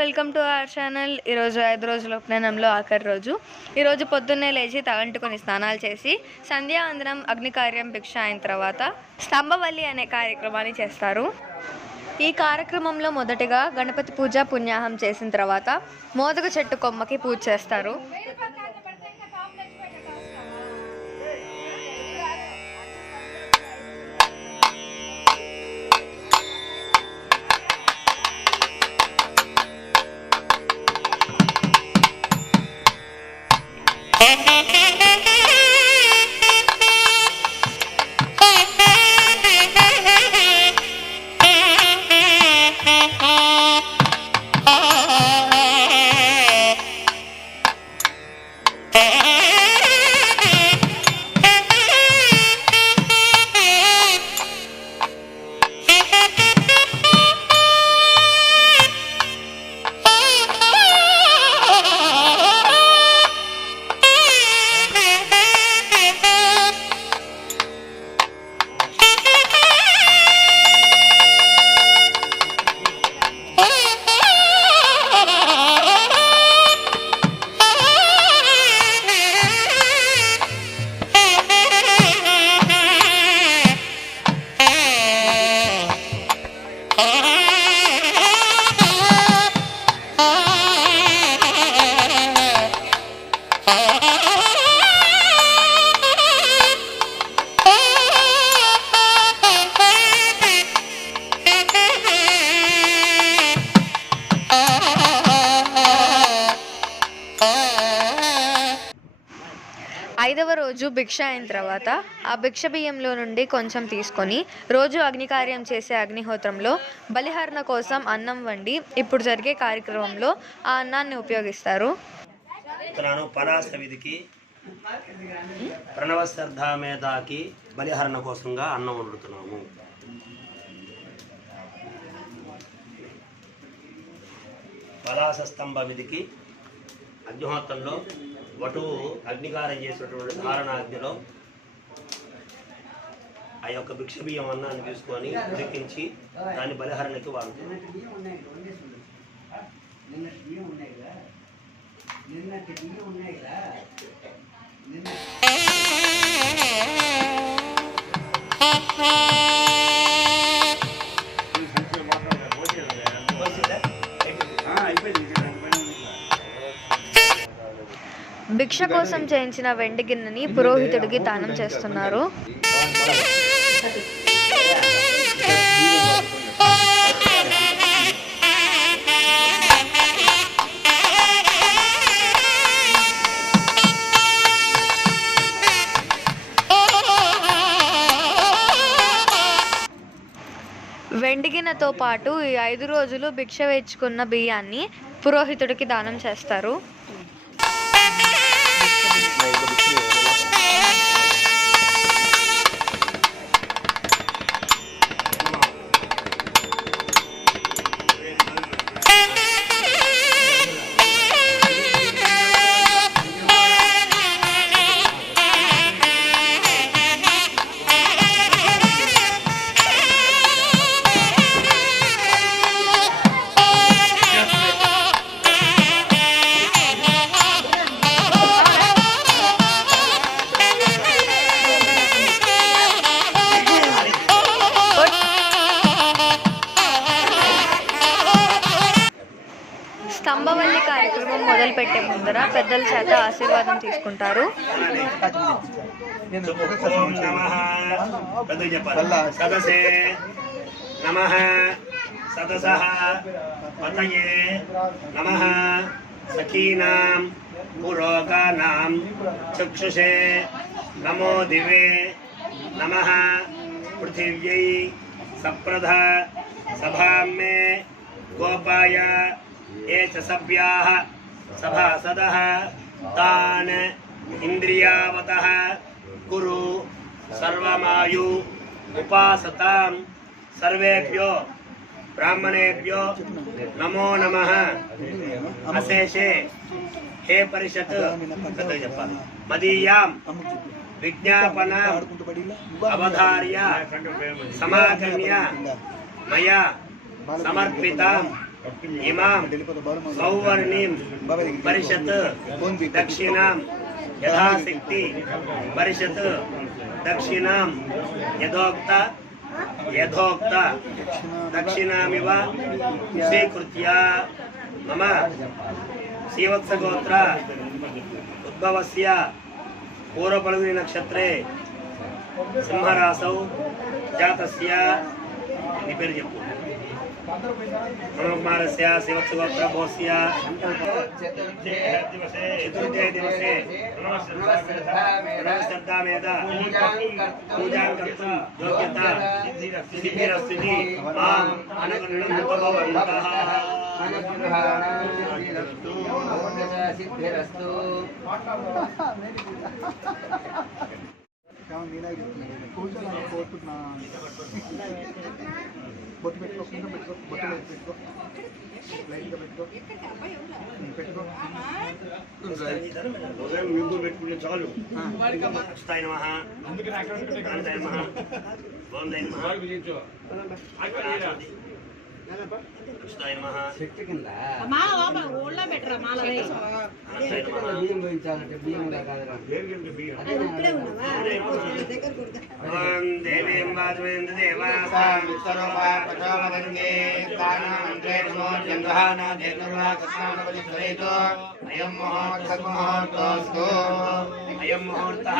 Welcome to our channel. ఈరోజు 5 రోజుల ఉపనయనంలో ఆఖరి రోజు. ఈరోజు పొద్దున్నే లేచి తలంటుకొని స్నానాలు చేసి సంధ్యావందనం అగ్నికార్యం భిక్ష అయిన తర్వాత స్తంభవల్లి అనే కార్యక్రమాన్ని చేస్తారు. ఈ కార్యక్రమంలో మొదటిగా గణపతి పూజ పుణ్యాహం చేసిన తర్వాత మోదక చెట్టు కొమ్మకి పూజ చేస్తారు. ఐదవ రోజు భిక్ష అయిన తర్వాత ఆ భిక్ష బియ్యంలో నుండి కొంచెం తీసుకొని రోజు అగ్నికార్యం చేసే అగ్నిహోత్రంలో బలిహరణ కోసం అన్నం వండి ఇప్పుడు జరిగే కార్యక్రమంలో ఆ అన్నాన్ని ఉపయోగిస్తారు. ప్రణవశ్రద్ధామేధాకి బలిహరణ కోసంగా అన్నం వండుతున్నాము. పలాస స్తంభ విధికి అగ్నిహోత్రంలో వటువు అగ్నికారం చేసినటువంటి ధారణాగ్నిలో ఆ యొక్క భిక్ష బియ్యం అన్నాన్ని తీసుకొని ఉడికించి దాన్ని బలిహరణకి వాడుతున్నాం. భిక్ష కోసం చేయించిన వెండి గిన్నెని పురోహితుడికి దానం చేస్తున్నారు. వెండి గిన్నెతో పాటు ఈ 5 రోజులు భిక్ష వేచుకున్న బియ్యాన్ని పురోహితుడికి దానం చేస్తారు. స్తంభవల్లి కార్యక్రమం మొదలుపెట్టే ముందర పెద్దల చేత ఆశీర్వాదం తీసుకుంటారు. సఖీనాం పురోగానాం చక్షుషే నమో దివే నమః పృథివ్యై సప్రధ సభామే గోపాయ ఏ చ సభ్యాః సభాసదః తాన్ ఇంద్రియావతః కురు సర్వమాయు ఉపాసతాం సర్వేభ్యో బ్రాహ్మణేభ్యో నమో నమః. అశేషే హే పరిషత్ చెప్పాలి మదీయాం విజ్ఞాపన అవధార్య సమాగమ్య మయా సమర్పితాం इमां सौवर्णीं परिषत् दक्षिणां यथाशक्ति परिषत् दक्षिणां यथोक्त दक्षिणामिव स्वीकृत्य मम श्रीवत्सगोत्र उद्भवस्य पूर्वफल्गुनी नक्षत्रे सिंहरासौ जातस्य मनोकुमारस्य श्रीवत्सगोत्र भोस्य चतुर्थे दिवसे श्रद्धामेध पूजां कर्तुं योग्यता सिद्धिरस्ति माम् अनुगृह्णन्तु भवन्तः। బొట్టు పెట్టుకోకుండా పెట్టుకో, బొట్టు పెట్టుకో, లైట్గా పెట్టుకో, పెట్టుకో. పెట్టుకుంటే చాలు. అక్షతాయ నమః, అనంతాయ నమః, ఓందాయ నమః, అక్షతాయ నమః, చెట్టు కింద ఊళ్ళో పెట్టరా మాల అనంతాయ నమః, బియ్యం గురించాలంటే బియ్యం కాదురా. ఓం దేవీం వాజవేంద్ర దేవాసాం అయం ముహూర్తః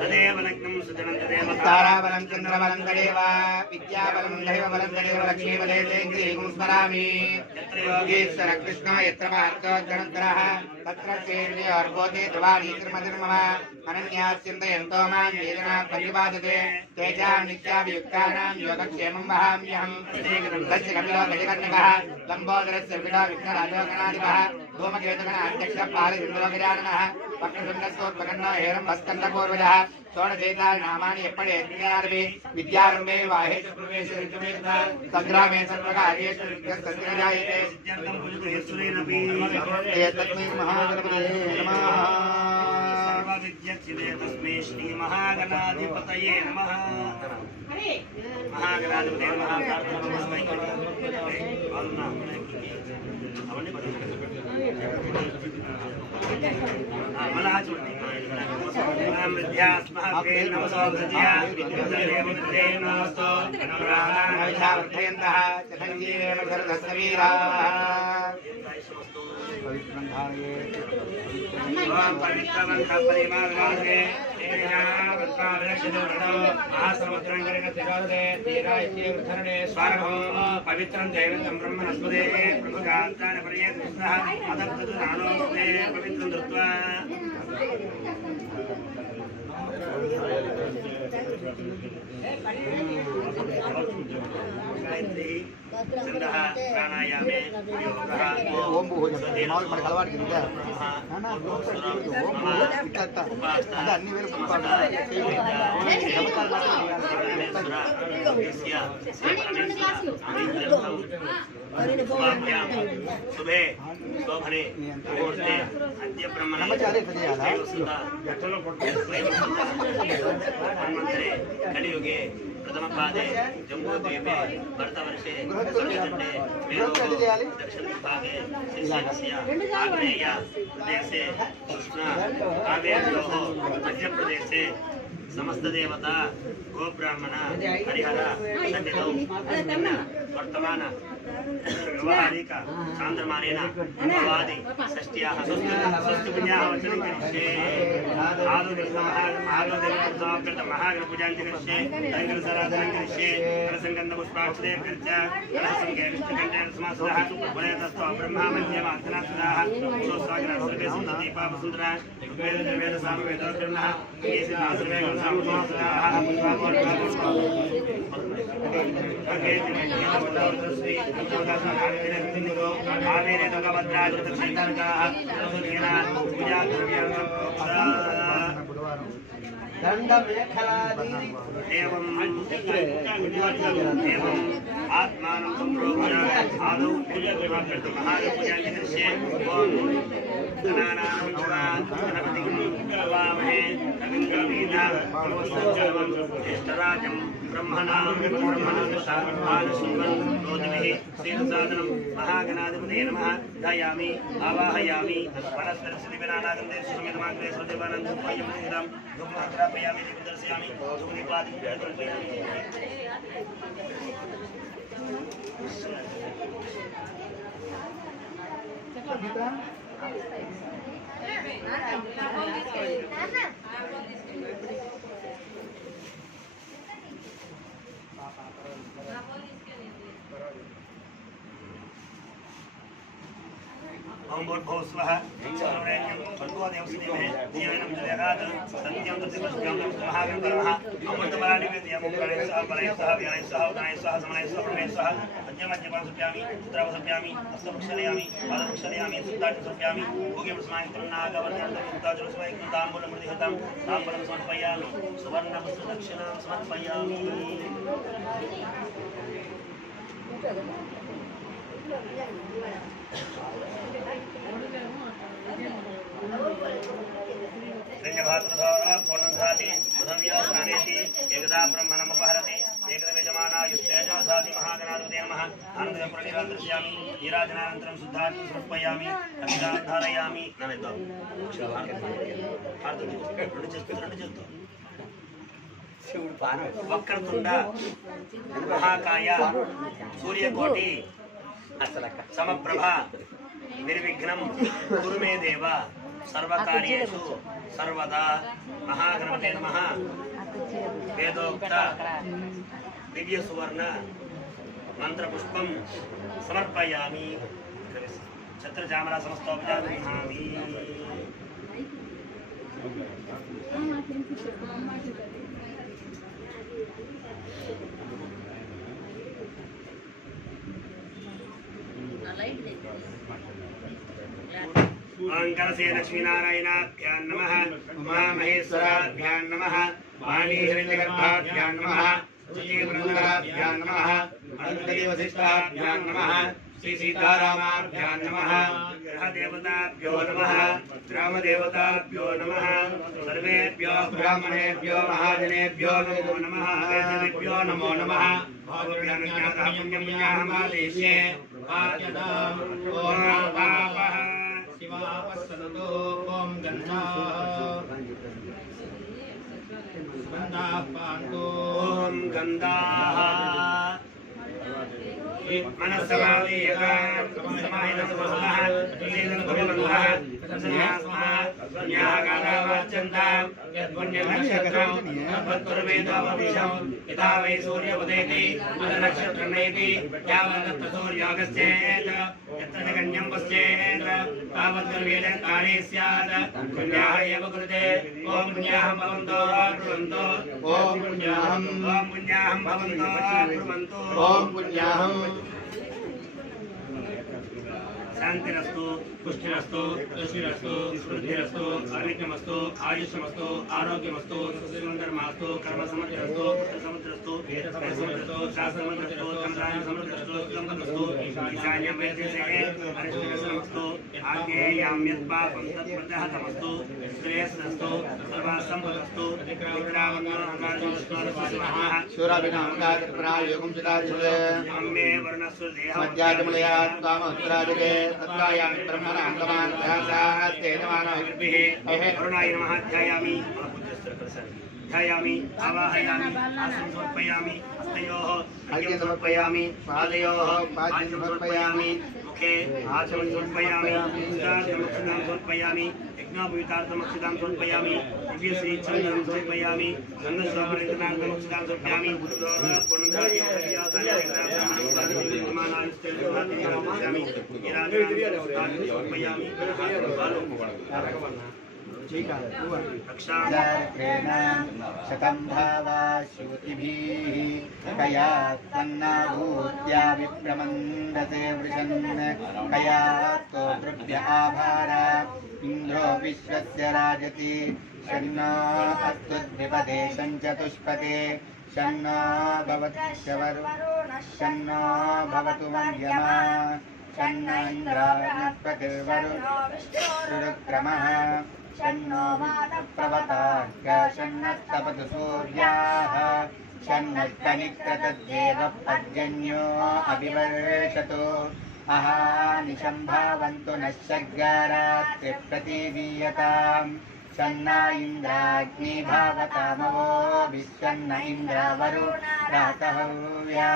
తదేవ లగ్నం సుజనం తదేవ తారాబలం చంద్రబలం తదేవ విద్యాబలం దైవబలం తదేవ లక్ష్మీబలే దేంద్రీం స్మరామి. యత్ర యోగేశ్వర కృష్ణ యత్ర పార్థోద్గణంతరః తత్ర సేవ్యోర్భోతే ధ్రువాణి త్రిమతిర్మమ అనన్యాస్యంతయంతో మాం యేజనా ప్రతిపాదతే తేజాం నిత్యాభియుక్తానాం యోగక్షేమం వహామ్యహం. తస్య కపిలో గజకర్ణకः లంబోదరస్య విడా విఘ్నరాజోగణాధిపः ధూమకేతుగణ అధ్యక్ష పాలింద్రోగజాననः వక్రతుండస్తోత్పకర్ణో హేరంబస్కందపూర్వజः షోడశేతాని నామాని ఎప్పటి యజ్ఞార్వి విద్యారంభే వాహేష ప్రవేశ ఋతుమేత సంగ్రామే సర్వకార్యేషు విఘ్నస్తస్యజాయతే సిద్ధ్యర్థం పూజిత హిర్సురేణపి ఏతస్మై మహాగణపతయే నమః. సర్వవిద్యచ్చిదే తస్మై శ్రీ మహాగణాధిపతయే నమః. మహాగణాధిపతయే నమః. ప్రార్థనమస్తై मला చూడండి విద్యాస్మహే నమసో విద్యా విద్యాదేవతే నమస్తో వర్ధయంతః చతంజీవేమ శరదస్వీరాः పవిత్రం ధారయేత్. ఓం పవిత్రవంత పరిమాణే పవిత్రం దైవం బ్రహ్మణస్పదే బ్రహ్మగాంతాన పర్యేత అదత్తు నానోస్తే పవిత్రం దృత్వా గాయత్రి చందః ప్రాణాయామే యోగః ఓం భూజం మామూలు మనకు అలవాటు కింద అంటే అన్ని వేలు శుభే శోభనే ముహూర్తే అద్య బ్రహ్మణే మన్వంతరే కలియుగే ప్రథమపాదే జంబూద్వీపే భరతవర్షే षष्ठे दक्षिणभागे शिष्यस्य आग्नेय प्रदेशे कृष्ण कावेर्योः मध्यप्रदेशे समस्त देवता गोब्राह्मण हरिहर सन्निधौ वर्तमान व्यवहारिक चांद्रमानेन भवादि षष्ट्याः स्वस्तिपुण्याः वचनं करिष्ये आदुनिर्समाप्यर्थ महागणपूजां करिष्ये तैलसराधनं करिष्ये कलसङ्गन्धपुष्पाक्षते कर्च कलसङ्गेष्टकण्ठेन समासः वलयतस्थो ब्रह्मा मध्यमार्थनाथदाः सोस्वाग्रः सर्वे सन्तदीपावसुन्दरा वेदसामवेदोत्कर्णः केशिनासर्वे गणसामसुन्दराः दण्डमेखलादीनि एवम् आत्मानं सम्प्रोक्ष्य आदौ पूजाकर्तुं महापूजानिर्देश्ये ॐ गणानां गणपतिं नमामहे ज्येष्ठराजं ब्रह्मणां श्रीसादनं महागणाधिपतये नमः ध्यायामि आवाहयामि परस्परस्थितिविनानागन्धे सुसंयतमाग्रे सर्वदेवानां धूपयं धूपमाग्रापयामि दीपदर्शयामि धूपदीपादिं ओम भूर्भुवः स्वः सर्वरेण्यं भर्गो देवस्य धीमहि धियो यो न प्रचोदयात् सत्यं तत्सवितुर्वरेण्यं महागणपतिः अमृतबलानिवेद्यं प्रणय सह बलय सह व्यालय सह उदय सह समनय सह प्रमेय सह अद्यमद्यपान सप्यामि चित्रावसप्यामि हस्तमुक्षलयामि पादमुक्षलयामि सुत्ताटि सप्यामि भोगे प्रसमानितं नागवर्धनं मुक्ताजुलस्वै ताम्बूलमृदिहतं ताम्बूलं समर्पयामि सुवर्णवस्तु दक्षिणां समर्पयामि एकदा ब्रह्मणमुपहरति एकदवेजमानायुस्तेजोधाति महागणाधिपतये नमः आनन्दं प्रणिरादृश्यामि नीराजनानन्तरं शुद्धार्थं समर्पयामि अभिषेकं धारयामि नवेदो वक्रतुंड महाकाय सूर्यकोटि समप्रभा निर्विघ्नं कुरु मे देव सर्वकार्येषु सर्वदा महागणपते नमः वेदोक्त दिव्य सुवर्ण मंत्रपुष्पं समर्पयामि छत्रचामरा समस्तोपचारयामि अंकरसे लक्ष्मीनारायणाभ्यां नमः उमामहेश्वराभ्यां नमः वाणीश्वरगर्भाभ्यां नमः श्रीवृन्दाभ्यां नमः अनन्तदेवशिष्टाभ्यां नमः श्री सीतारामाभ्यां नमः ग्रहदेवताभ्यो नमः ग्रामदेवताभ्यो नमः सर्वेभ्यो ब्राह्मणेभ्यो महाजनेभ्यो नमो नमः वेदेभ्यो नमो नमः भावव्यानज्ञातः पुण्यपुण्याहमादेशे आद्यताम् ओम पापः शिवापस्सनतो ओम गन्धाः पान्तु ओम गन्धाः मनस्समाधीयताम् समाहितसमस्तः तुल्येदनुभवबन्धः तस्यास्मः पुण्यागादावाच्यन्ताम् यत्पुण्यनक्षत्रं तद्वत्पुरवेदोपविशं यथा वै सूर्योदयति तदनक्षत्रमेति यावदत्त सूर्योऽगस्येत् यत्र जगन्यं पश्येत् तावद्गर्वेण काले स्यात् पुण्याः एव कृते ॐ पुण्याहं भवन्तो ब्रुवन्तो ॐ पुण्याहं भवन्तो ब्रुवन्तो ॐ पुण्याहं शांतिरस्तु पुष्टिरस्तु यशोरस्तु समृद्धिरस्तु आरोग्यमस्तु आयुष्यमस्तु आरोग्यमस्तु सुखसुन्दरमस्तु कर्मसमृद्धिरस्तु पुत्रसमृद्धिरस्तु वेदसमृद्धिरस्तु शास्त्रसमृद्धिरस्तु चन्द्रायसमृद्धिरस्तु सुगन्धमस्तु ईशान्यं वेदसे अरिष्टमस्तु आज्ञेयाम्यत्पापं तत्प्रजहतमस्तु श्रेयस्सस्तु सर्वासम्पदस्तु शूराभिनामकार्यप्रणायोगं चितादिशे अम्मे वर्णस्व देहं मध्याजमलयात् कामोत्तरादिके तत्कायामि ब्रह्मणाङ्गमान् ध्यासास्तेजमानभिर्भिः करुणाय नमः ध्यायामि आवाहयामि आसनं समर्पयामि हस्तयोः अर्घ्यं समर्पयामि पादयोः पाद्यं समर्पयामि मुखे आचमनं समर्पयामि दक्षिणां समर्पयामि यज्ञोपवीतार्थमक्षतां समर्पयामि दिव्यश्रीचन्दनं समर्पयामि गन्धस्वामलिङ्गनार्थमक्षतां समर्पयामि शतं भावाश्युतिभिः कया तन्नाभूत्या विप्रमन्दते वृषन् कया स्तोतृभ्य आभार इन्द्रो विश्वस्य राजति शन्नो अस्तु द्विपदे चतुष्पदे शन्नो शन्नो भवतु मध्यमा शन्न इन्द्राग्निपतिर्वरुणः शन्नो प्रवतार्क्य शन्नस्तपतु सूर्याः शन्नस्तनिक्रतद्देव पर्जन्यो अभिवर्षतु अहानिशम्भावन्तु नः शर्गारात्रिप्रतिवीयताम् शन्न इन्द्राग्निभावतामवो विश्वन्न इन्द्रावरुणातहव्या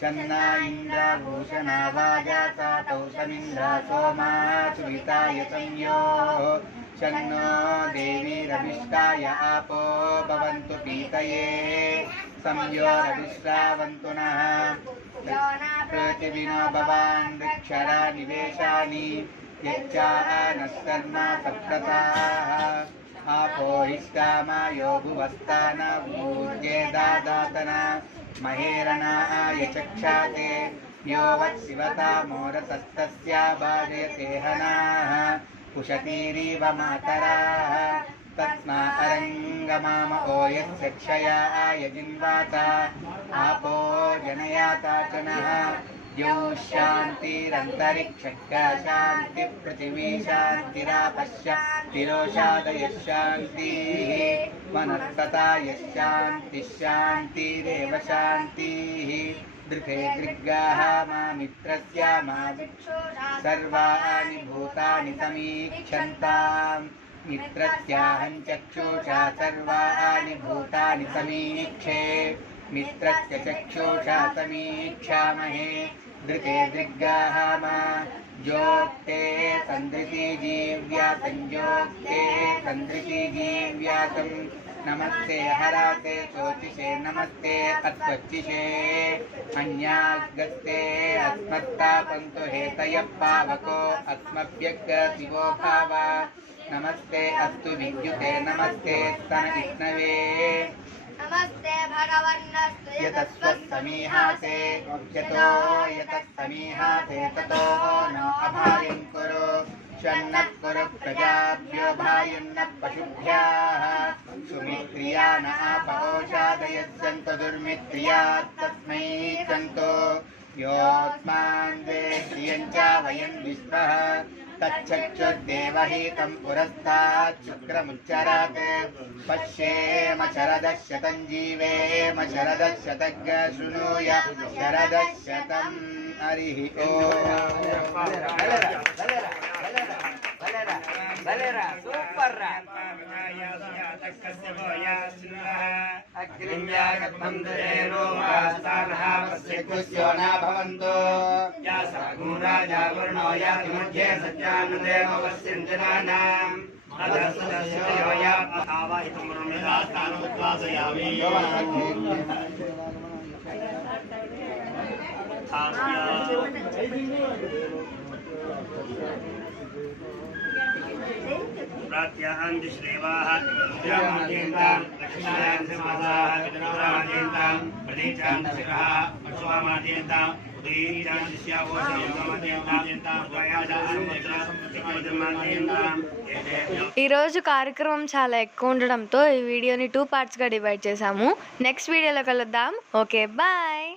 शन्न इन्द्राभूषणा वाजासातौ शमिन्द्रा सोमा सुविताय संयोः शन्नो देवीरविष्टाय आपो भवन्तु पीतये संयोरविश्रावन्तु नः पृथिविनो भवान् वृक्षरा निवेशानि यच्चानस्तर्मा सप्रताः आपो हिष्टामायो भुवस्तान भूर्जे दादातन महेरणाय चक्षाते यो वत्सिवता मोरतस्तस्या बाजयते हनाः कुशतीरीव मातराः तस्मा अरङ्गमाम ओ यस्य क्षयाय जिन्वाता आपो जनयाता च नः यो शान्तिरन्तरिक्षः शान्तिपृथिवी शान्तिरापश्शान्तिरोषादयः शान्तिः वनस्तथा यः शान्तिः शान्तिरेव शान्तिः दृढे दृग्गाः मा मित्रस्य मा सर्वाणि भूतानि समीक्षन्ताम् मित्रस्याहं चक्षुषा सर्वाणि भूतानि समीक्षे मित्रस्य चक्षुषा समीक्षामहे धृते दृग्गाः मा जोक्ते सन्दृति जीव्या संयोक्ते सन्दृति जीव्यासं नमस्ते हराते शोचिषे नमस्ते अस्वच्चिषे अन्यागस्ते अस्मत्तापन्तु हेतयः पावको अस्मभ्यग्शिवो भाव नमस्ते अस्तु विद्युते नमस्ते स्तन इष्णवे नमस्ते भगवन्नस्तु यतस्वत्समीहासे यतो यतस्समीहासे ततो नो अभायं कुरु शन्नः कुरु प्रजाभ्यो भायन्न पशुभ्यः सुमित्रिया न आपौषादयस्सन्तु दुर्मित्रियात् तस्मै सन्तु योऽस्मान् द्वेष्यं च वयं विश्वः तच्छक्षुर्देवहितं पुरस्तात् शुक्रमुच्चरात् पश्येम शरदः शतं जीवेम शरदः शतज्ञ शृणूय शरदः शतं हरिः भवन्तु प्रात्यान्ति श्रेवाः विद्यामाद्यन्तां लक्ष्मीयान्तिमासाः विद्यामाद्यन्तां प्रतीचान्ति शिरः अश्वामाद्यन्तां उदीचान्ति श्यावोषामाद्यन्तां द्वयाजान्तिमाद्यन्तां ఈరోజు కార్యక్రమం చాలా ఎక్కువ ఉండడంతో ఈ వీడియోని 2 పార్ట్స్గా డివైడ్ చేశాము. నెక్స్ట్ వీడియోలో కలుద్దాం. Okay, bye.